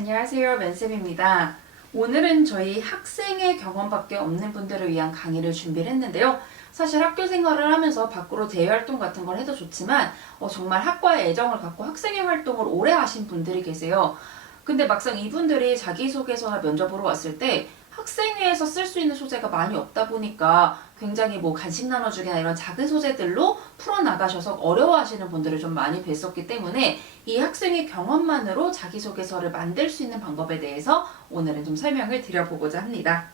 안녕하세요, 맨쌤입니다. 오늘은 저희 학생의 경험밖에 없는 분들을 위한 강의를 준비를 했는데요. 사실 학교 생활을 하면서 밖으로 대외활동 같은 걸 해도 좋지만 정말 학과에 애정을 갖고 학생의 활동을 오래 하신 분들이 계세요. 근데 막상 이분들이 자기소개서나 면접으로 왔을 때 학생회에서 쓸 수 있는 소재가 많이 없다 보니까 굉장히 간식 나눠주기나 이런 작은 소재들로 풀어나가셔서 어려워하시는 분들을 좀 많이 뵀었기 때문에 이 학생의 경험만으로 자기소개서를 만들 수 있는 방법에 대해서 오늘은 좀 설명을 드려보고자 합니다.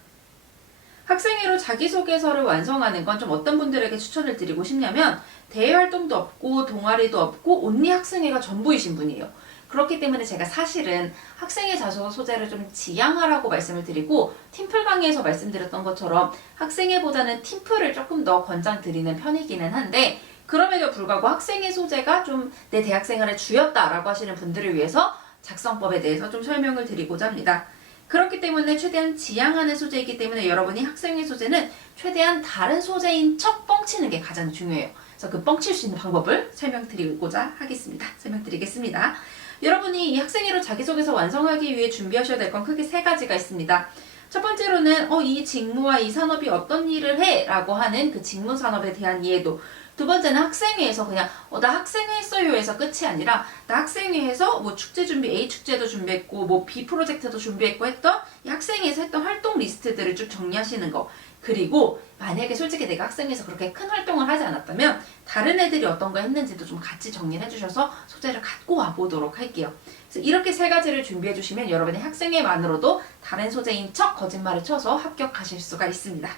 학생회로 자기소개서를 완성하는 건 좀 어떤 분들에게 추천을 드리고 싶냐면 대외활동도 없고 동아리도 없고 온리 학생회가 전부이신 분이에요. 그렇기 때문에 제가 사실은 학생회 자소 소재를 좀 지양하라고 말씀을 드리고 팀플 강의에서 말씀드렸던 것처럼 학생회보다는 팀플을 조금 더 권장드리는 편이기는 한데 그럼에도 불구하고 학생회 소재가 좀 내 대학생활의 주였다라고 하시는 분들을 위해서 작성법에 대해서 좀 설명을 드리고자 합니다. 그렇기 때문에 최대한 지양하는 소재이기 때문에 여러분이 학생회 소재는 최대한 다른 소재인 척 뻥치는 게 가장 중요해요. 그래서 그 뻥칠 수 있는 방법을 설명드리고자 하겠습니다. 설명드리겠습니다. 여러분이 이 학생회로 자기소개서 완성하기 위해 준비하셔야 될 건 크게 세 가지가 있습니다. 첫 번째로는 이 직무와 이 산업이 어떤 일을 해? 라고 하는 그 직무 산업에 대한 이해도. 두 번째는 학생회에서 그냥 나 학생회 했어요 해서 끝이 아니라 나 학생회에서 축제 준비 A 축제도 준비했고 B 프로젝트도 준비했고 했던 이 학생회에서 했던 활동 리스트들을 쭉 정리하시는 거. 그리고 만약에 솔직히 내가 학생회에서 그렇게 큰 활동을 하지 않았다면 다른 애들이 어떤 거 했는지도 좀 같이 정리를 해주셔서 소재를 갖고 와보도록 할게요. 그래서 이렇게 세 가지를 준비해 주시면 여러분의 학생회만으로도 다른 소재인 척 거짓말을 쳐서 합격하실 수가 있습니다.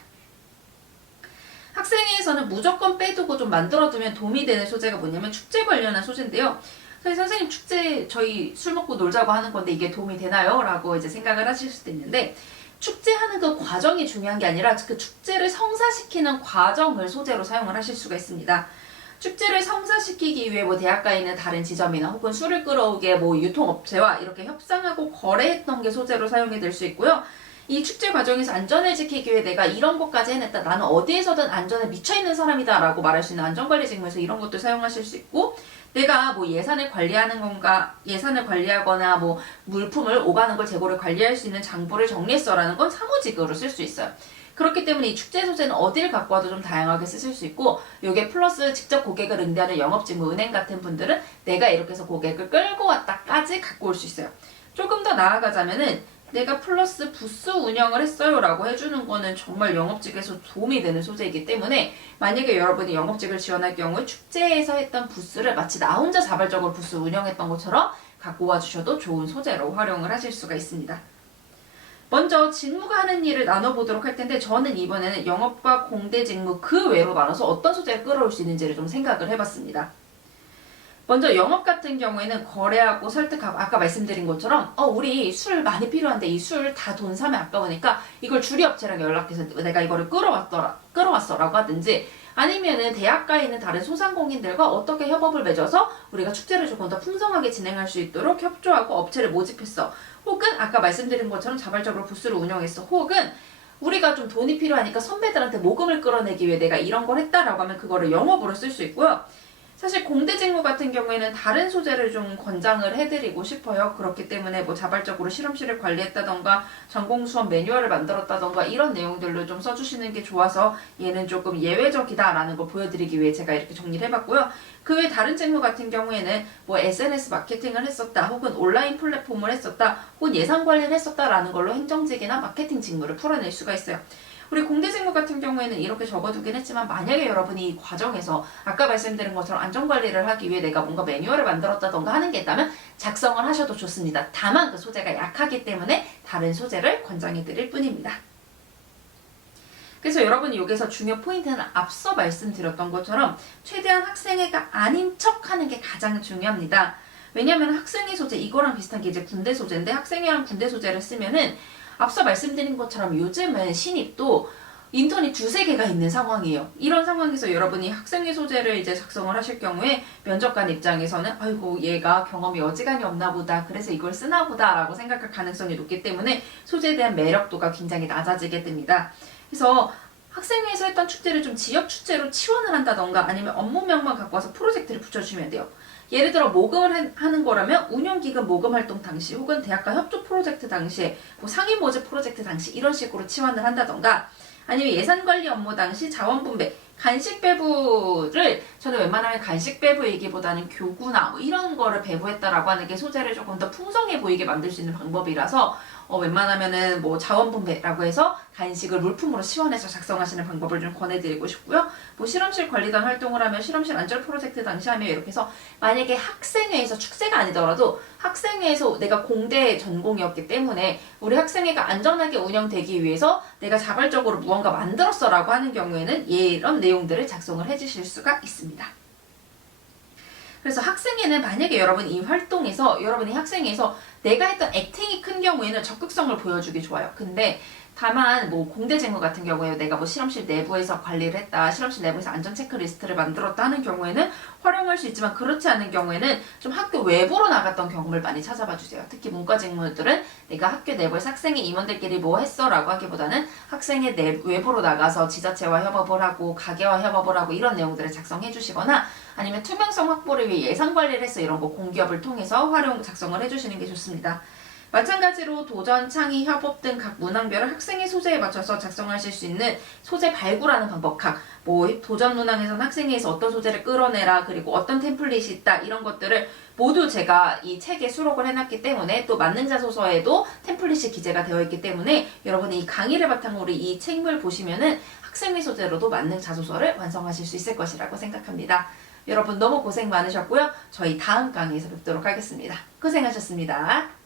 학생회에서는 무조건 빼두고 좀 만들어두면 도움이 되는 소재가 뭐냐면 축제 관련한 소재인데요. 사실 선생님 축제 저희 술 먹고 놀자고 하는 건데 이게 도움이 되나요? 라고 이제 생각을 하실 수도 있는데 축제하는 그 과정이 중요한 게 아니라 그 축제를 성사시키는 과정을 소재로 사용을 하실 수가 있습니다. 축제를 성사시키기 위해 대학가에 있는 다른 지점이나 혹은 술을 끌어오게 유통업체와 이렇게 협상하고 거래했던 게 소재로 사용이 될 수 있고요. 이 축제 과정에서 안전을 지키기 위해 내가 이런 것까지 해냈다. 나는 어디에서든 안전에 미쳐있는 사람이다 라고 말할 수 있는 안전관리 직무에서 이런 것도 사용하실 수 있고 내가 예산을 관리하는 건가 예산을 관리하거나 물품을 오가는 걸 재고를 관리할 수 있는 장부를 정리했어 라는 건 사무직으로 쓸 수 있어요. 그렇기 때문에 이 축제 소재는 어딜 갖고 와도 좀 다양하게 쓰실 수 있고 요게 플러스 직접 고객을 응대하는 영업직무 은행 같은 분들은 내가 이렇게 해서 고객을 끌고 왔다까지 갖고 올 수 있어요. 조금 더 나아가자면은 내가 플러스 부스 운영을 했어요 라고 해주는 거는 정말 영업직에서 도움이 되는 소재이기 때문에 만약에 여러분이 영업직을 지원할 경우에 축제에서 했던 부스를 마치 나 혼자 자발적으로 부스 운영했던 것처럼 갖고 와주셔도 좋은 소재로 활용을 하실 수가 있습니다. 먼저 직무가 하는 일을 나눠보도록 할 텐데 저는 이번에는 영업과 공대 직무 그 외로 나눠서 어떤 소재를 끌어올 수 있는지를 좀 생각을 해봤습니다. 먼저 영업 같은 경우에는 거래하고 설득하고 아까 말씀드린 것처럼 우리 술 많이 필요한데 이 술 다 돈 사면 아까우니까 이걸 주리업체랑 연락해서 내가 이거를 끌어왔어 라고 하든지 아니면은 대학가에 있는 다른 소상공인들과 어떻게 협업을 맺어서 우리가 축제를 조금 더 풍성하게 진행할 수 있도록 협조하고 업체를 모집했어. 혹은 아까 말씀드린 것처럼 자발적으로 부스를 운영했어. 혹은 우리가 좀 돈이 필요하니까 선배들한테 모금을 끌어내기 위해 내가 이런 걸 했다라고 하면 그거를 영업으로 쓸 수 있고요. 사실 공대 직무 같은 경우에는 다른 소재를 좀 권장을 해드리고 싶어요. 그렇기 때문에 자발적으로 실험실을 관리했다던가 전공 수업 매뉴얼을 만들었다던가 이런 내용들로 좀 써주시는 게 좋아서 얘는 조금 예외적이다라는 걸 보여드리기 위해 제가 이렇게 정리를 해봤고요. 그 외 다른 직무 같은 경우에는 SNS 마케팅을 했었다 혹은 온라인 플랫폼을 했었다 혹은 예산 관리를 했었다라는 걸로 행정직이나 마케팅 직무를 풀어낼 수가 있어요. 우리 공대 직무 같은 경우에는 이렇게 적어두긴 했지만 만약에 여러분이 이 과정에서 아까 말씀드린 것처럼 안전관리를 하기 위해 내가 뭔가 매뉴얼을 만들었다던가 하는 게 있다면 작성을 하셔도 좋습니다. 다만 그 소재가 약하기 때문에 다른 소재를 권장해 드릴 뿐입니다. 그래서 여러분이 여기서 중요 포인트는 앞서 말씀드렸던 것처럼 최대한 학생회가 아닌 척 하는 게 가장 중요합니다. 왜냐하면 학생회 소재 이거랑 비슷한 게 이제 군대 소재인데 학생회랑 군대 소재를 쓰면은 앞서 말씀드린 것처럼 요즘은 신입도 인턴이 두세 개가 있는 상황이에요. 이런 상황에서 여러분이 학생회 소재를 이제 작성을 하실 경우에 면접관 입장에서는 아이고 얘가 경험이 어지간히 없나 보다 그래서 이걸 쓰나 보다 라고 생각할 가능성이 높기 때문에 소재에 대한 매력도가 굉장히 낮아지게 됩니다. 그래서 학생회에서 했던 축제를 좀 지역 축제로 치원을 한다던가 아니면 업무명만 갖고 와서 프로젝트를 붙여주시면 돼요. 예를 들어 모금을 하는 거라면 운용기금 모금 활동 당시 혹은 대학과 협조 프로젝트 당시에 뭐 상위 모집 프로젝트 당시 이런 식으로 치환을 한다던가 아니면 예산관리 업무 당시 자원분배 간식 배부를 저는 웬만하면 간식 배부 얘기보다는 교구나 뭐 이런 거를 배부했다라고 하는 게 소재를 조금 더 풍성해 보이게 만들 수 있는 방법이라서 웬만하면은 뭐 자원분배라고 해서 간식을 물품으로 시원해서 작성하시는 방법을 좀 권해드리고 싶고요. 뭐 실험실 관리단 활동을 하면 실험실 안전 프로젝트 당시 하면 이렇게 해서 만약에 학생회에서 축제가 아니더라도 학생회에서 내가 공대 전공이었기 때문에 우리 학생회가 안전하게 운영되기 위해서 내가 자발적으로 무언가 만들었어 라고 하는 경우에는 이런 내용들을 작성을 해주실 수가 있습니다. 그래서 학생회는 만약에 여러분이 이 활동에서 여러분이 학생회에서 내가 했던 액팅이 큰 경우에는 적극성을 보여주기 좋아요. 근데 다만 뭐 공대 쟁여 같은 경우에 내가 뭐 실험실 내부에서 관리를 했다, 실험실 내부에서 안전 체크리스트를 만들었다 하는 경우에는 활용할 수 있지만 그렇지 않은 경우에는 좀 학교 외부로 나갔던 경험을 많이 찾아봐 주세요. 특히 문과 직무들은 내가 학교 내부에서 학생회 임원들끼리 뭐 했어 라고 하기보다는 학생회 외부로 나가서 지자체와 협업을 하고 가게와 협업을 하고 이런 내용들을 작성해 주시거나 아니면 투명성 확보를 위해 예산 관리를 해서 이런 거 공기업을 통해서 활용 작성을 해주시는 게 좋습니다. 마찬가지로 도전, 창의, 협업 등 각 문항별을 학생의 소재에 맞춰서 작성하실 수 있는 소재 발굴하는 방법 뭐 도전 문항에서는 학생회에서 어떤 소재를 끌어내라 그리고 어떤 템플릿이 있다 이런 것들을 모두 제가 이 책에 수록을 해놨기 때문에 또 만능 자소서에도 템플릿이 기재가 되어 있기 때문에 여러분이 이 강의를 바탕으로 이 책을 보시면은 학생회 소재로도 만능 자소서를 완성하실 수 있을 것이라고 생각합니다. 여러분 너무 고생 많으셨고요. 저희 다음 강의에서 뵙도록 하겠습니다. 고생하셨습니다.